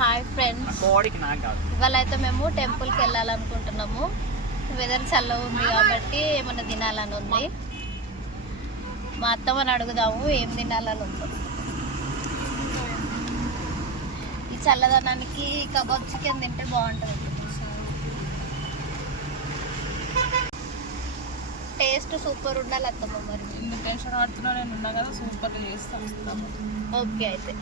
Hi friends, ఇవాళ అయితే మేము టెంపుల్కి వెళ్ళాలనుకుంటున్నాము. వెదర్ చల్లగా ఉంది కాబట్టి ఏమన్నా తినాలని ఉంది. మా అత్తమ్మని అడుగుదాము ఏం తినాలని ఉందో. ఈ చల్లదనానికి కబాబ్ చికెన్ తింటే బాగుంటుంది. టేస్ట్ సూపర్ ఉండాలి అత్తమ్మ. మరి టెన్షన్ పడుతున్నా, నేను ఉన్నా కదా, సూపర్ చేస్తాను. ఓకే అయితే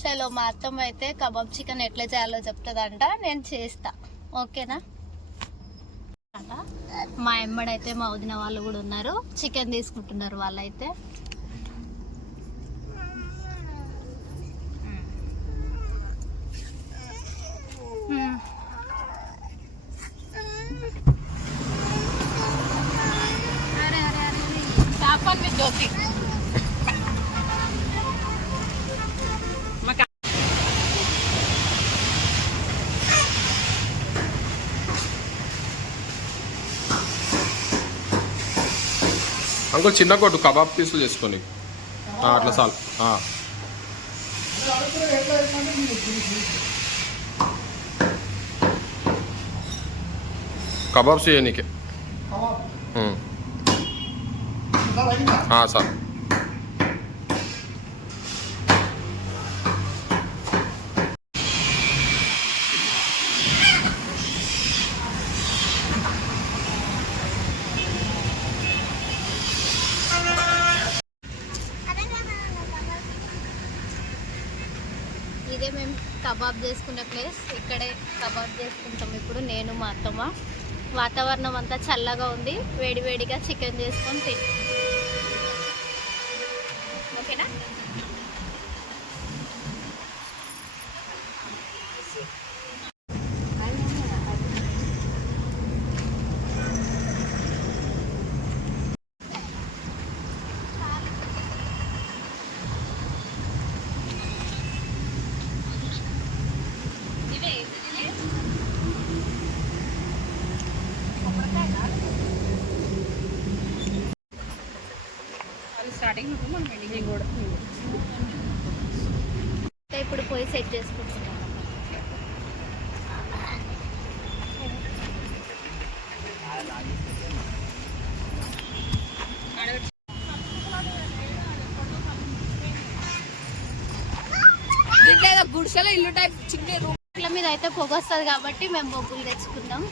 చలో. మా అత్తమ్మ అయితే కబాబ్ చికెన్ ఎట్లా చేయాలో చెప్తుందంట, నేను చేస్తా. ఓకేనా? మా ఎమ్మడైతే మా వదిన వాళ్ళు కూడా ఉన్నారు, చికెన్ తీసుకుంటున్నారు వాళ్ళైతే. జ్యోతి అంకుల్ చిన్న కొట్టు కబాబ్ పీసులు చేసుకొని అట్లా చాలు. కబాబ్స్ చేయనీకే సార్. ఇదే మేము కబాబ్ చేసుకునే ప్లేస్. ఇక్కడే కబాబ్ చేసుకుంటాం ఇప్పుడు నేను మా అత్తమ్మ. వాతావరణం అంతా చల్లగా ఉంది, వేడివేడిగా చికెన్ చేసుకొని తిని. ఓకేనా? స్టార్టింగ్ మనం ఎండింగ్ కూడా ఇప్పుడు పోయి సెట్ చేసుకుంటున్నాం. గుడిసెలో ఇల్లు టైప్ చిన్న రూమ్ ఇట్ల మీద అయితే పొగ వస్తుంది కాబట్టి మేము బొగ్గులు తెచ్చుకుందాం.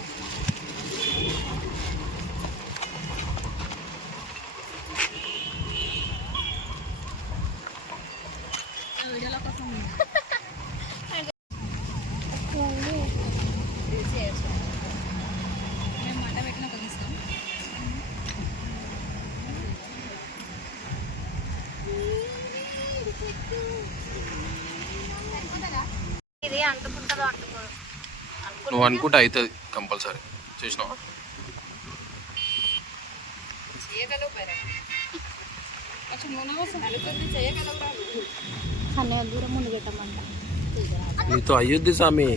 ఇది అంటుకుంటుందో అంటుకోదు. నువ్వు అనుకుంటే అవుతుంది కంపల్సరీ. చూసినావా? అన్నయ్య దూరం ముందు పెట్టమంట. నీతో అయ్యుద్ది స్వామి.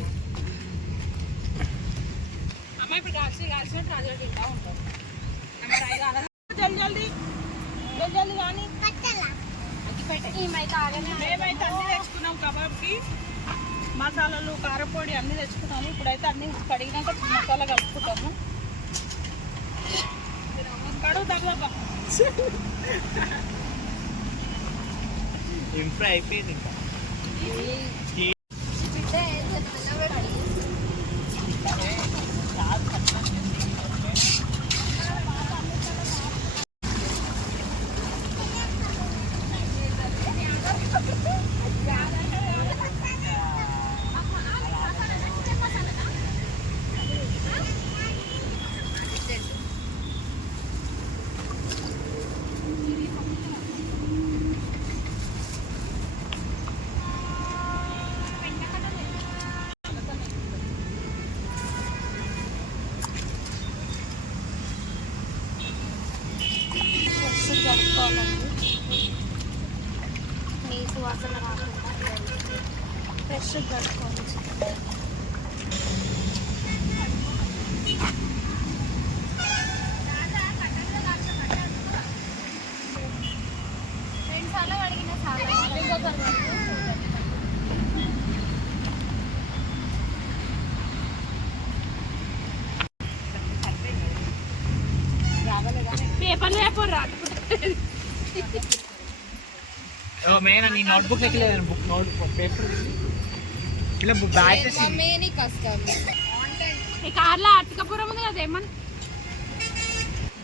మేమైతే అన్ని తెచ్చుకున్నాం కబాబ్కి. మసాలాలు, కారపొడి అన్ని తెచ్చుకున్నాము. ఇప్పుడైతే అన్ని కడిగినాక మసాలా కలుపుకుంటాము. కడుగు తగ్గ ఇంప్రూవ్ అయిపోయింది. ఇంకా కడుక్కోవాలండి. నీసు వాసన రాకుండా ఫ్రెష్ కడుక్కోవాలి. పేపర్లు లేకపోరా మెయిన్ నీ నోట్బుక్ ఎక్కలేదు బుక్ నోట్ పేపర్ ఇలా బ్యాగ్ ఈ కార్లో అటుకపురం ఉంది కదా ఏమన్నా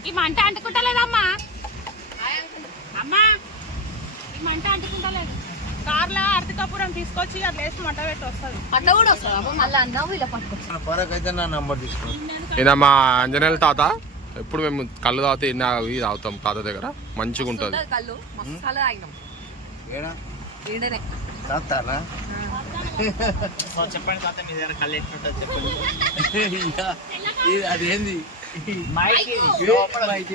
ఈ మంట అంటుకుంటలేదమ్మా అమ్మా ఈ మంట అంటుకుంటలేదు కార్లో అటుకపురం తీసుకొచ్చి అట్లా వేసి మంట పెట్టి వస్తుంది అట్లా కూడా వస్తుంది మళ్ళీ అన్నావు ఇలా పట్టుకొచ్చి పరకైతే నా నంబర్ తీసుకో. ఈయన మా ఆంజనేయుల తాత ఎప్పుడు మేము కళ్ళు తాగితే ఇన్ని ఇవి తాగుతాం తాత దగ్గర మంచిగా ఉంటుంది. కళ్ళు మసాలా తాగినాం ఏడా ఈడనే తాతానా చెప్పండి తాత మీ దగ్గర కళ్ళు ఎట్లుంటుంది చెప్పండి. అదేంది మైక్ లోపల మైక్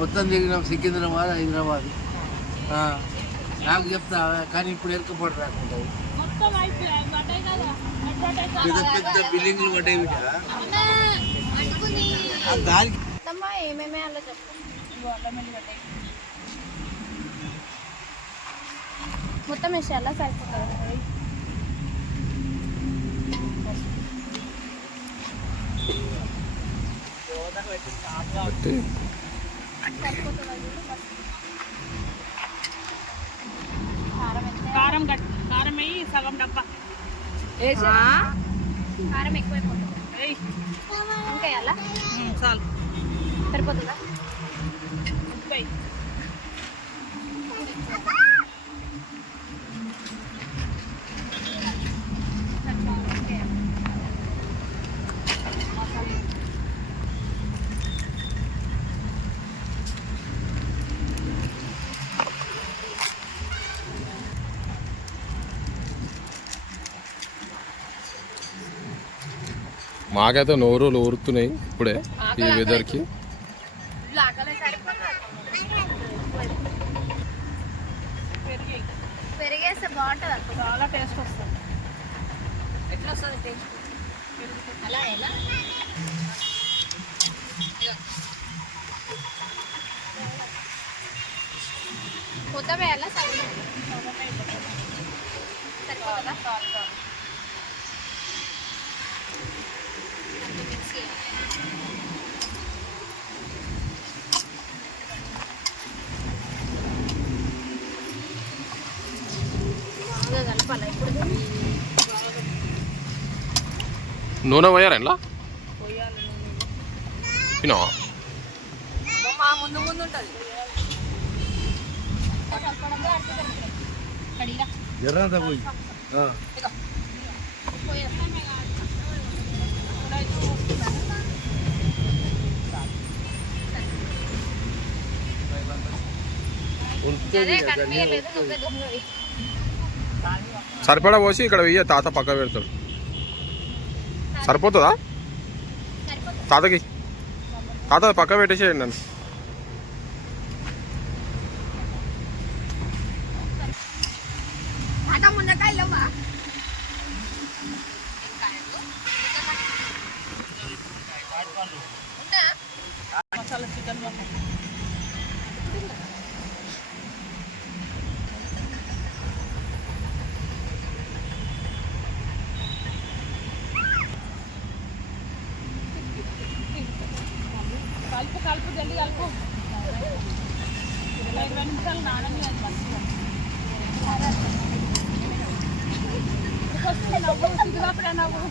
మొత్తం తిరిగినాం సికింద్రాబాద్ హైదరాబాద్. నాకు చెప్తా కానీ ఇప్పుడు ఎరకపోవడం రాకుంటుంది. మొత్తం అయిపోయాయి కదా పెద్ద పెద్ద బిల్డింగ్లు కట్టేవి దానికి ఏమేమి అలా చెప్పు మొత్తం వేసేయాలా సరిపోతుంది పెట్టి కారం కారం వేయి సగం డబ్బా కారం ఎక్కువైపోతుంది వేయి ఇంకా వేయాలా చాలు సరిపోతుందా ఉప్పు వేయి మాకైతే నోరులు ఊరుతున్నాయి ఇప్పుడే ఈ వెదర్కి. పెరిగేస్తే బాగుంటుంది అక్క చాలా టేస్ట్ వస్తుంది ఎట్లా వస్తుంది టేస్ట్ అలా ఎలా కొత్త వేయాలా సరిపోతుందా బాగా కలపాలా ఇప్పుడు నూనె పోయారా ఇలా తినవా మా ముందు ముందు ఉంటుంది ఎర్రంతా పోయి సరిపడా పోసి ఇక్కడ వెయ్యి తాత పక్క పెడతాడు. సరిపోతుందా తాతకి? తాత పక్క పెట్టేసేయండి నన్ను. మసాలా చికెన్ కలుపు కలుపు జల్దీ కలుపు 20 నిమిషాలు నానని అది మంచిగా నవ్వు సిగ్గుపడే నవ్వు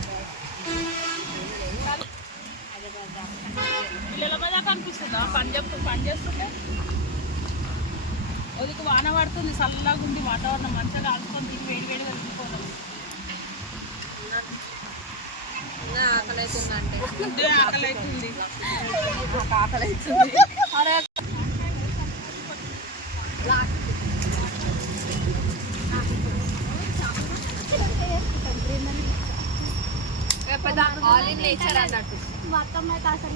పిల్లల మీద కనిపిస్తుందా పని చేస్తుంటే ఒదికి వాన పడుతుంది చల్లగా ఉంది వాతావరణం మంచిగా కాల్చుకొని వేడి వేడిగా వెళ్ళిపోవడం ఆకలి అవుతుందంటే ఆకలి అవుతుంది ఆకలి అవుతుంది ఆల్ ఇన్ నేచర్ అన్నట్టు మొత్తం అయితే అసలు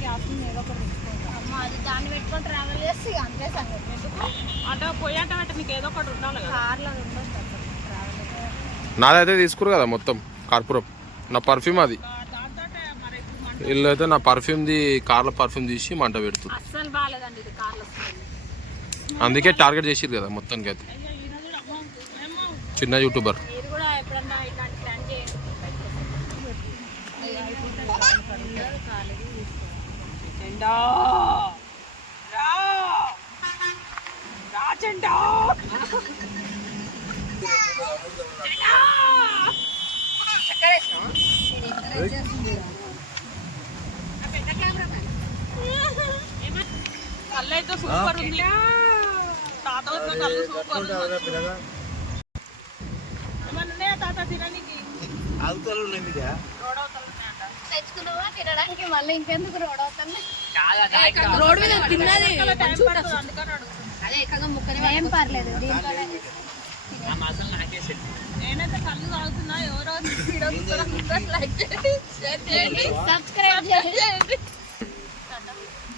గ్యాస్ ఏదో ఒకటి అమ్మ అది దాన్ని పెట్టుకొని ట్రావెల్ చేసి అంతే సంగతి అంటే పోయాట అంటే మీకు ఏదో ఒకటి ఉండాలి కదా కార్లో ఉండొచ్చు ట్రావెల్ నాదైతే తీసుకురు కదా మొత్తం కర్పూరం. నా పర్ఫ్యూమ్ అది. దాంతో మరి వీళ్ళు అయితే నా పర్ఫ్యూమ్ది కార్లో పర్ఫ్యూమ్ తీసి మంట పెడుతుంది. అస్సలు బాగాలేదండి ఇది కార్లో అందుకే టార్గెట్ చేసిరు కదా మొత్తానికి అయితే. చిన్న యూట్యూబర్. మీరు కూడా ఎప్పుడన్నా ఇట్లాంటి ప్లాన్ చేయండి. జెండా రా రా జెండా కళ్ళు అయితే సూపర్ ఉంది. తాత వచ్చిన కళ్ళు సూపర్ ఉంది. ఏమన్నా ఉన్నాయా తాత తినడానికి? అవతల ఉన్నాయి మీద రోడ్ అవతల ఉన్నాయంట. తెచ్చుకున్నావా తినడానికి? మళ్ళీ ఇంకెందుకు రోడ్ అవుతుంది? రోడ్ మీద తిన్నది టైం పడుతుంది అందుకని అడుగుతున్నా. ఏం పర్లేదు దీంట్లోనే నేనైతే కళ్ళు తాగుతున్నా. ఎవరో సబ్స్క్రైబ్ చేయండి.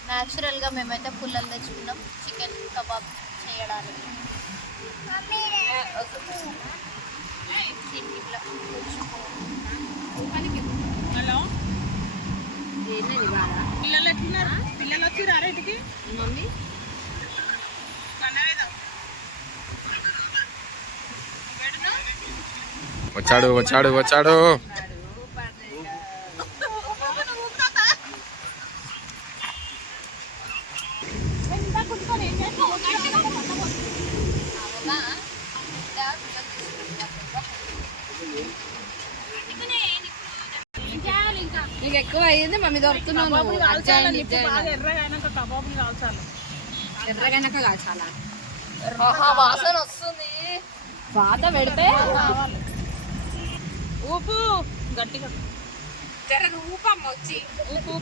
న్యాచురల్ గా మేమైతే పుల్లలు తెచ్చుకున్నాం చికెన్ కబాబ్ చేయడానికి. హలో పిల్లలు ఎట్లున్నారు? పిల్లలు వచ్చిరా ఇంటికి? మమ్మీ వచ్చాడు వచ్చాడు వచ్చాడు. నీకు ఎక్కువ అయ్యింది మమ్మీ దొరుకుతున్నావు. బాగా ఎర్రగా అయినాక కబాబులు కాల్చాలి. ఎర్రగైనాక కాల్చాలా? వాసన వస్తుంది. పాత పెడితే ఊపు గట్టిగా ఊపమ్మ వచ్చి ఊపు.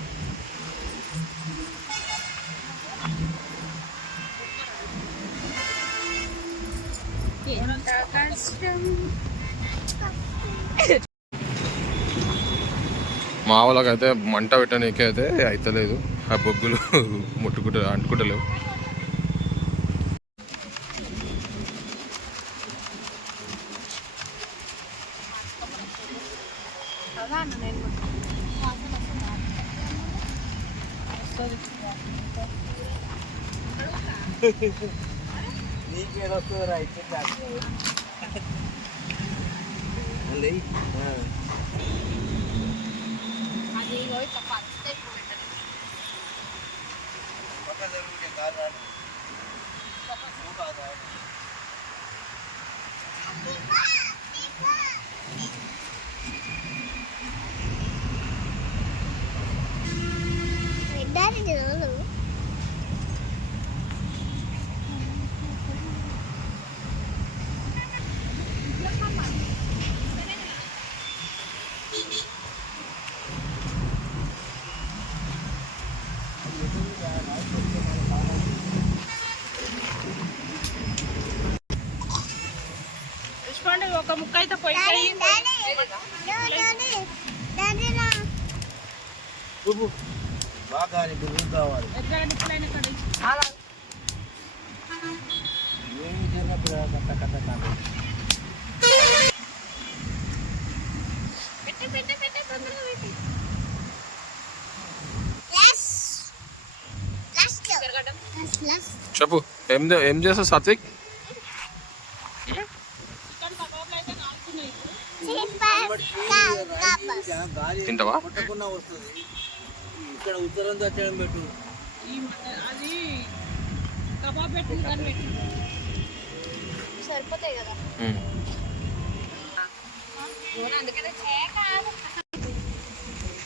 మా వాళ్ళకైతే మంట పెట్టడానికి అయితే అవుతలేదు. ఆ బొగ్గులు అంటుకుంటలేవు. నీకేదొస్తుందిరా అయితే మళ్ళీ చూసుకోండి ఒక ముక్క అయితే పోయి బాగా నీకు కావాలి ఎర్రగా నిప్పులైన కడి ఏమి జరిగినప్పుడు కట్ట కట్ట కాదు. చెప్పు ఏం చేస్తావు సాత్విక్? తింటావా? కొట్టకుండా వస్తుంది. ఇక్కడ ఉత్తరం దచ్చడం పెట్టు. అది కబాబ్ పెట్టింది కానీ పెట్టింది సరిపోతాయి కదా.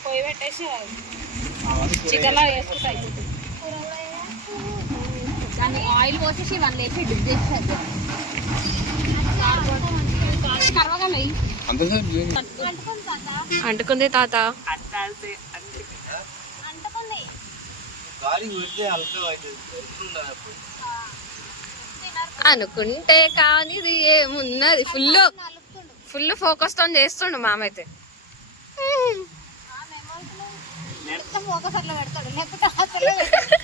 పొయ్యి పెట్టేసి చికెన్లో వేసుకుంటాయి. దాన్ని ఆయిల్ పోసేసి వన్ వేసి డిప్ చేసేది. అంటుకుంది తాత. అంటుకుంది. గాలి పెడితే హల్కా అవుతుంది. అనుకుంటే కానీ ఇది ఏమున్నది ఫుల్ ఫోకస్ తో చేస్తుండు మామైతే. ఫోకస్ అట్లా పెడతాడు లేకపోతే అసలు పెట్టడు.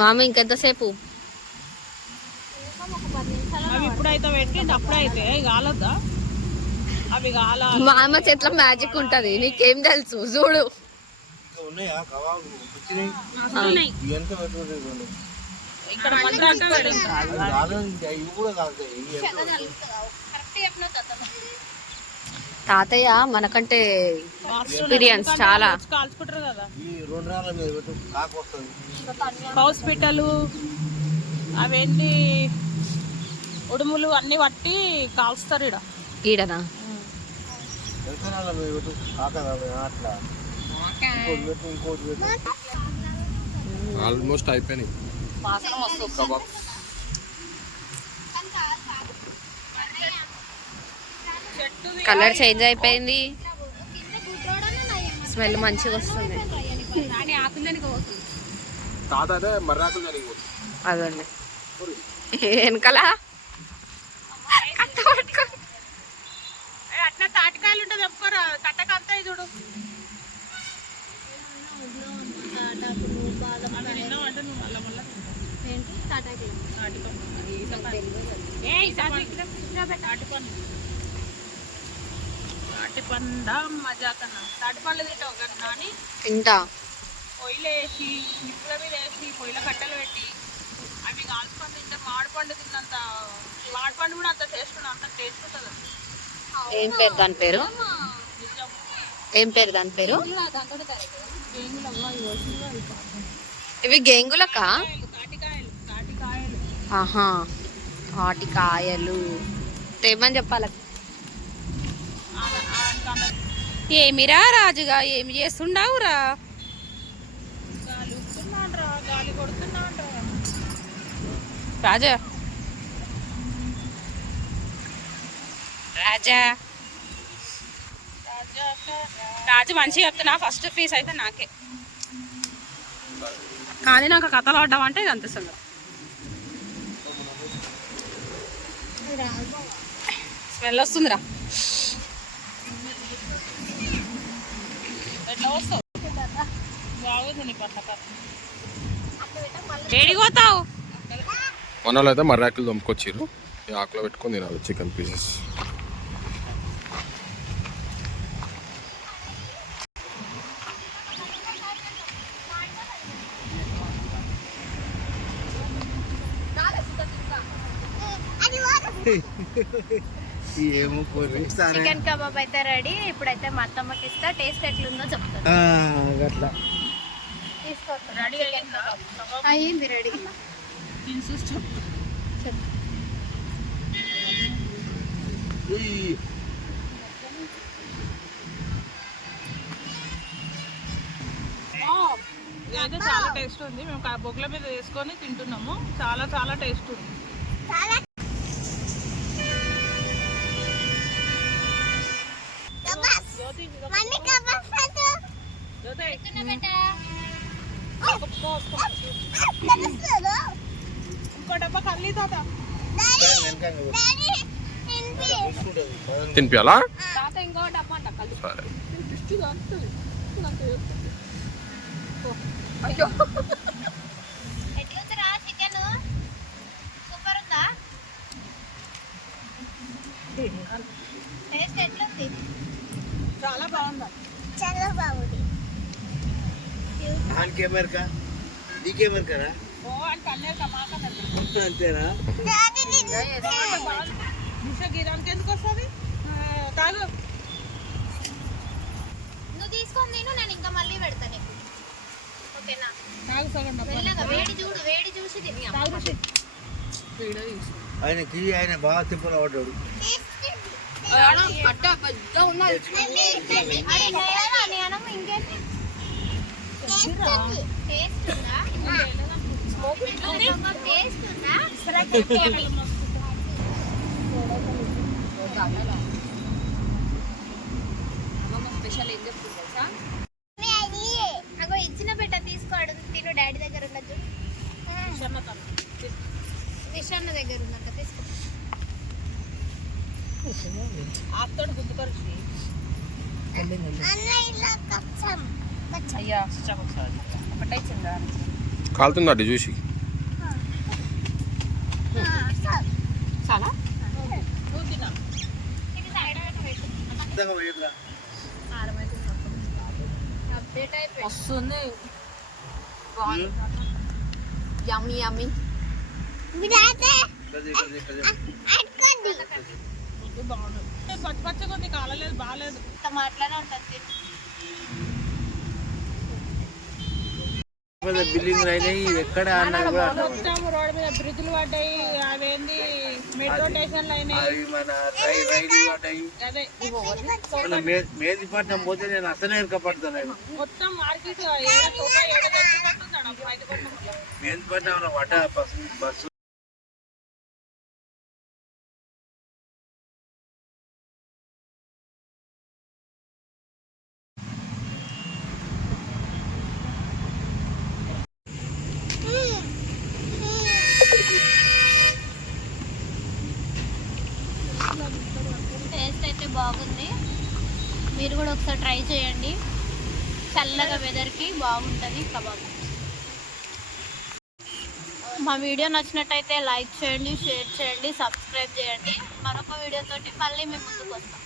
మామ ఇంకెంతసేపు ఒక 10 నిమిషాలు అవి ఇప్పుడైతే పెట్టిండు అప్పుడైతే కాలద్దా అవి కాల. మా అమ్మ చేతిలో మ్యాజిక్ ఉంటది, నీకేం తెలుసు చూడు. ఉన్నాయా కబాబు వచ్చినాయి వస్తున్నాయి. ఎంత పెట్టుకుంటే ఇక్కడ మంత్రాలు ఇవి కూడా కాలుతాయి ఇవి ఎంత కరెక్ట్ చెప్పిన తాతయ్య మనకంటే ఎక్స్పీరియన్స్ చాలా. కాల్చుకుంటారు కదా. ఈ 2 రాళ్ళ మీద పెట్టు కాకు వస్తుంది హాస్పిటల్ అవేంటి ఉడుములు అన్ని పట్టి కాల్స్తారు ఇక్కడ. ఈడనా ఎంత రాళ్ళ మీద పెట్టు కాక అట్లా ఇంకోటి పెట్టు ఇంకోటి పెట్టు ఆల్మోస్ట్ అయిపోయినాయి కబాబ్. కలర్ చేంజ్ అయిపోయింది, స్మెల్ మంచిగా వస్తుంది. తాత అదే మర్రాకులు జరిగి అదండి వెనకాల అట్లా తాటికాయలు ఉంటుంది ఒప్పుకోరా కట్టకంతా చూడు. తాటిపండా మజా కన్నా తాటిపండ్లు తింటావు కదా నాని. తింటా. పొయ్యిలో వేసి నిప్పుల మీద వేసి పొయ్యిలో కట్టెలు పెట్టి అవి కాల్చుకొని తింటే మామిడిపండు తిన్నంత మామిడిపండు కూడా అంత టేస్ట్ అంత టేస్ట్ ఉంటుంది. ఏం పేరు దాని పేరు? ఏం పేరు దాని పేరు? ఇవి గేంగులకా? తాటికాయలు ఆహా, తాటికాయలు తేమని చెప్పాల. ఏమిరా రాజుగా ఏమి చేస్తుండవురా? గాలి ఉడుతున్నాడ్రా, గాలి కొడుతున్నాడ్రా. రాజా రాజా రాజు మంచిగా చెప్తున్నా. ఫస్ట్ ఫీస్ అయితే నాకే, కానీ నాకు కథలు ఆడడం అంటే ఇది అంత సంగతి. స్మెల్ వస్తుందిరా. ఎట్లా వస్తావు? బాగుంది నీ పట్ల ఏడిపోతావు. మనలో అయితే మర్రాకులు దొంపుకొచ్చారు. ఈ ఆకులో పెట్టుకొని తినాలి చికెన్ పీసెస్. ఏమో చికెన్ కబాబ్ అయితే రెడీ. ఇప్పుడైతే మా అత్తమ్మకి ఇస్తా, టేస్ట్ ఎట్లుందో చెప్తాను. అట్లా తీసుకోవచ్చు. రెడీ అయ్యిందా? అయ్యింది రెడీ. ఇదైతే చాలా టేస్ట్ ఉంది. మేము బొగ్గుల మీద వేసుకొని తింటున్నాము. చాలా చాలా టేస్ట్ ఉంది. ఇంకో డబ్బా కర్లీ తాత. తినిపించాలా? తాత ఇంకో డబ్బా అంట కళ్ళు. సరే. ఎట్లుందిరా చికెన్? సూపర్ ఉందా? టేస్ట్ ఎట్లుంది? చాలా బాగుంది. చాలా బాగుంది. కెమెరా నీకెమెరకరా ఓ అంటే అన్నీ టమాటా అంతేనా? గిరానికి ఎందుకు వస్తుంది? తాగు. నువ్వు తీసుకొని తిను, నేను ఇంకా మళ్ళీ పెడతా నీకు. ఓకేనా? తాగు సగం డబ్బా. మెల్లగా వేడి చూడు, వేడి చూసి తిని. ఆయన బాగా తిప్పలు పడ్డాడు. ఇంకేంటి టేస్ట్ ఉందా? టేస్ట్ ఉందా? స్పెషల్ ఏం చెప్తుంది తెలుసా? అగో ఇచ్చిన పెట్ట తీసుకోడు తిను. డాడీ దగ్గర ఉండదు, విషాన్న దగ్గర ఉందంట. తీసుకో. ఆకుతోటి గుద్దుకొచ్చి అయ్యా ఒకటైచిందా? కాలుతుందా అటు చూసి? చాలా నువ్వు తిన్నా. ఇది సైడ్ పెట్టు. ఇంతగా వేయకురా. కారం అయితే వస్తుంది యమ్మీ యమ్మీ పచ్చి పచ్చిగా ఉంది, కాలలేదు, బాగాలేదు. మాట్లాడే ఉంటుంది. బిల్డింగ్ అయినాయి ఎక్కడ అన్నది కూడా అర్థం. మొత్తం రోడ్డు మీద బ్రిడ్జ్లు పడ్డాయి, అవేంది మెట్రో స్టేషన్లు అయినాయి. అవి మన రైలు పడ్డాయి. అదే మన మేదిపట్నం పోతే నేను అసలే ఎరకపడతాను. మొత్తం మార్కెట్ మేదిపట్నంలో పడ్డ బస్సు టేస్ట్ అయితే బాగుంది. మీరు కూడా ఒకసారి ట్రై చేయండి. చల్లగా వెదర్కి బాగుంటుంది కబాబ్. మా వీడియో నచ్చినట్టయితే లైక్ చేయండి, షేర్ చేయండి, సబ్స్క్రైబ్ చేయండి. మరొక వీడియోతోటి మళ్ళీ మేము ముందుకు వస్తాం.